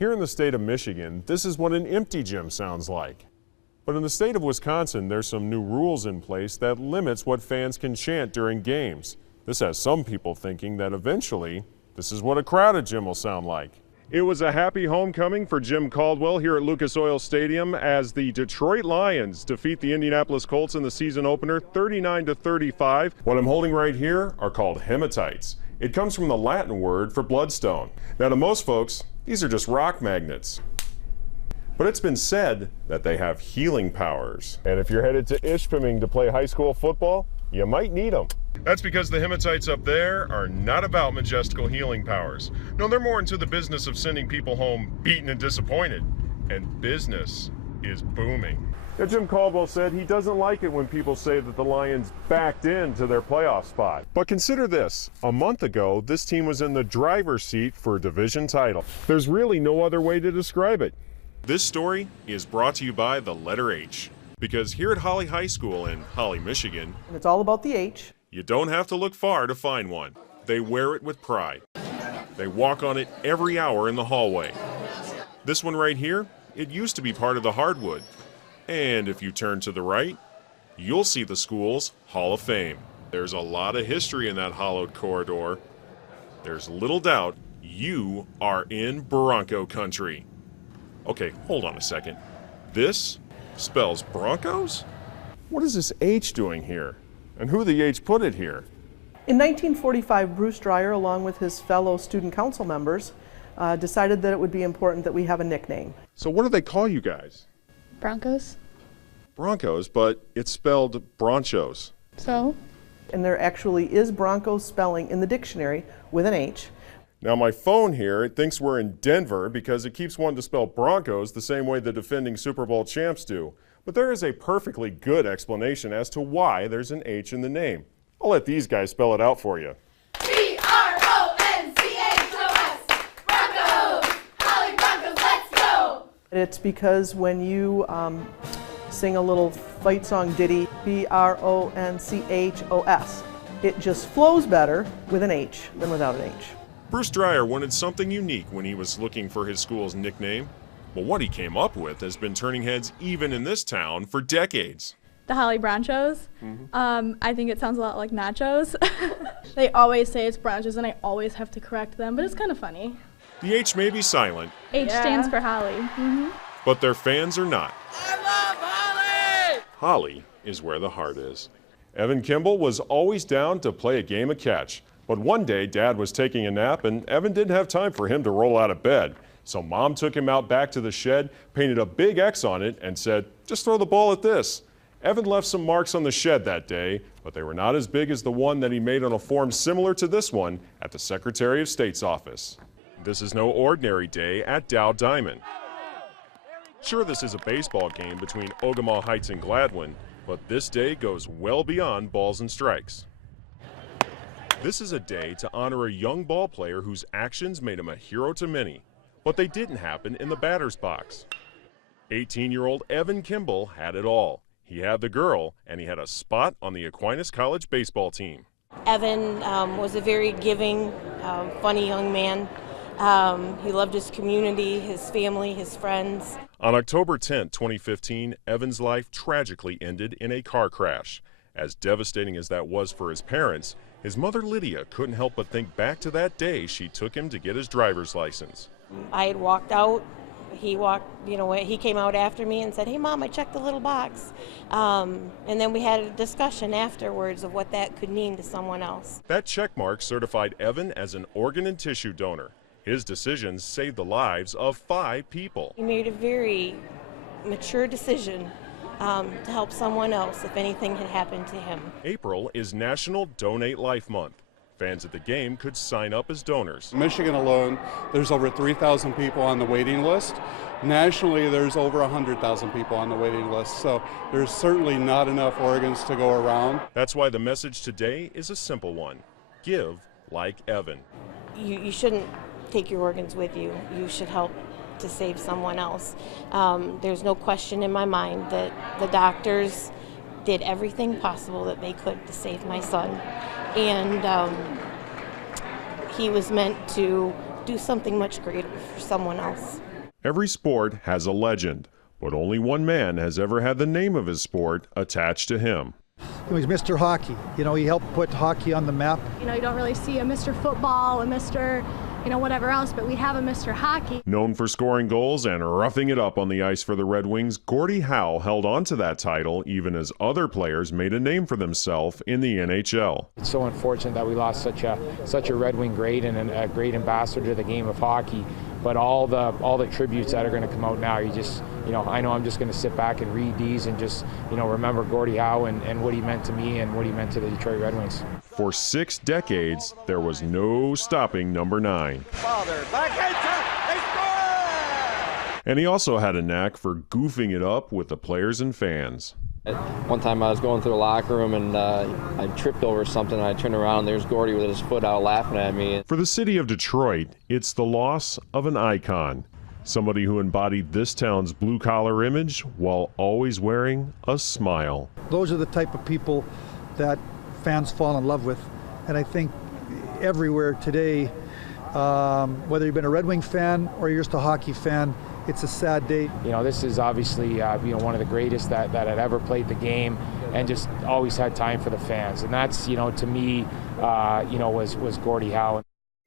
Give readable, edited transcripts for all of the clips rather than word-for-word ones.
Here in the state of Michigan, this is what an empty gym sounds like. But in the state of Wisconsin, there's some new rules in place that limits what fans can chant during games. This has some people thinking that eventually, this is what a crowded gym will sound like. It was a happy homecoming for Jim Caldwell here at Lucas Oil Stadium as the Detroit Lions defeat the Indianapolis Colts in the season opener 39-35. What I'm holding right here are called hematites. It comes from the Latin word for bloodstone. Now to most folks, these are just rock magnets. But it's been said that they have healing powers. And if you're headed to Ishpeming to play high school football, you might need them. That's because the hematites up there are not about majestical healing powers. No, they're more into the business of sending people home beaten and disappointed. And business is booming. Now, Jim Caldwell said he doesn't like it when people say that the Lions backed into their playoff spot. But consider this. A month ago, this team was in the driver's seat for a division title. There's really no other way to describe it. This story is brought to you by the letter H. Because here at Holly High School in Holly, Michigan, and it's all about the H. You don't have to look far to find one. They wear it with pride. They walk on it every hour in the hallway. This one right here, it used to be part of the hardwood. And if you turn to the right, you'll see the school's Hall of Fame. There's a lot of history in that hollowed corridor. There's little doubt you are in Bronco country. Okay, hold on a second. This spells Broncos? What is this H doing here? And who the H put it here? In 1945, Bruce Dreyer, along with his fellow student council members, decided that it would be important that we have a nickname. So what do they call you guys? Broncos. Broncos, but it's spelled Bronchos. So? And there actually is Broncos spelling in the dictionary with an H. Now my phone here, it thinks we're in Denver because it keeps wanting to spell Broncos the same way the defending Super Bowl champs do. But there is a perfectly good explanation as to why there's an H in the name. I'll let these guys spell it out for you. B-R-O-N-C-H-O-S, Broncos, Holly Broncos, let's go! It's because when you sing a little fight song ditty, B-R-O-N-C-H-O-S, it just flows better with an H than without an H. Bruce Dreyer wanted something unique when he was looking for his school's nickname. Well, what he came up with has been turning heads even in this town for decades. The Holly Bronchos. I think it sounds a lot like nachos. They always say it's Bronchos, and I always have to correct them, but it's kind of funny. The H may be silent. H stands for Holly. But their fans are not. I love Holly! Holly is where the heart is. Evan Kimball was always down to play a game of catch. But one day, Dad was taking a nap, and Evan didn't have time for him to roll out of bed. So Mom took him out back to the shed, painted a big X on it, and said, just throw the ball at this. Evan left some marks on the shed that day, but they were not as big as the one that he made on a form similar to this one at the Secretary of State's office. This is no ordinary day at Dow Diamond. Sure, this is a baseball game between Ogemaw Heights and Gladwin, but this day goes well beyond balls and strikes. This is a day to honor a young ball player whose actions made him a hero to many, but they didn't happen in the batter's box. 18-year-old Evan Kimball had it all. He had the girl, and he had a spot on the Aquinas College baseball team. Evan was a very giving, funny young man. He loved his community, his family, his friends. On October 10, 2015, Evan's life tragically ended in a car crash. As devastating as that was for his parents, his mother Lydia couldn't help but think back to that day she took him to get his driver's license. I had walked out. He came out after me and said, "Hey, Mom, I checked the little box." And then we had a discussion afterwards of what that could mean to someone else. That check mark certified Evan as an organ and tissue donor. His decisions saved the lives of 5 people. He made a very mature decision to help someone else if anything had happened to him. April is National Donate Life Month. Fans at the game could sign up as donors. Michigan alone, there's over 3,000 people on the waiting list. Nationally, there's over 100,000 people on the waiting list, so there's certainly not enough organs to go around. That's why the message today is a simple one. Give like Evan. You shouldn't take your organs with you. You should help to save someone else. There's no question in my mind that the doctors did everything possible that they could to save my son. And he was meant to do something much greater for someone else. Every sport has a legend, but only one man has ever had the name of his sport attached to him. He's Mr. Hockey. You know, he helped put hockey on the map. You know, you don't really see a Mr. Football, a Mr. Whatever else, but we have a Mr. Hockey. Known for scoring goals and roughing it up on the ice for the Red Wings, Gordie Howe held on to that title even as other players made a name for themselves in the NHL. It's so unfortunate that we lost such a Red Wing great and a great ambassador to the game of hockey. But all the tributes that are going to come out now, I know I'm just going to sit back and read these and just, remember Gordie Howe and what he meant to me and what he meant to the Detroit Red Wings. For 6 decades, there was no stopping number 9. And he also had a knack for goofing it up with the players and fans. One time I was going through the locker room and I tripped over something and I turned around and there's Gordie with his foot out laughing at me. For the city of Detroit, it's the loss of an icon. Somebody who embodied this town's blue-collar image while always wearing a smile. Those are the type of people that fans fall in love with. And I think everywhere today, whether you've been a Red Wing fan or you're just a hockey fan, it's a sad day. This is obviously one of the greatest that had ever played the game and just always had time for the fans. And that's, to me, was Gordie Howe.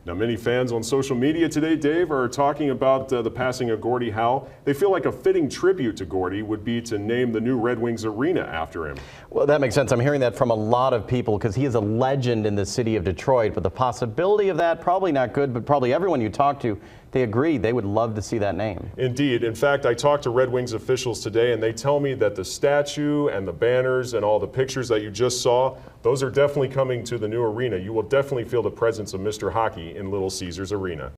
Now, many fans on social media today, Dave, are talking about the passing of Gordie Howe. They feel like a fitting tribute to Gordie would be to name the new Red Wings arena after him. Well, that makes sense. I'm hearing that from a lot of people because he is a legend in the city of Detroit. But the possibility of that, probably not good, but probably everyone you talk to, they agree they would love to see that name. Indeed. In fact, I talked to Red Wings officials today, and they tell me that the statue and the banners and all the pictures that you just saw, those are definitely coming to the new arena. You will definitely feel the presence of Mr. Hockey in Little Caesars Arena.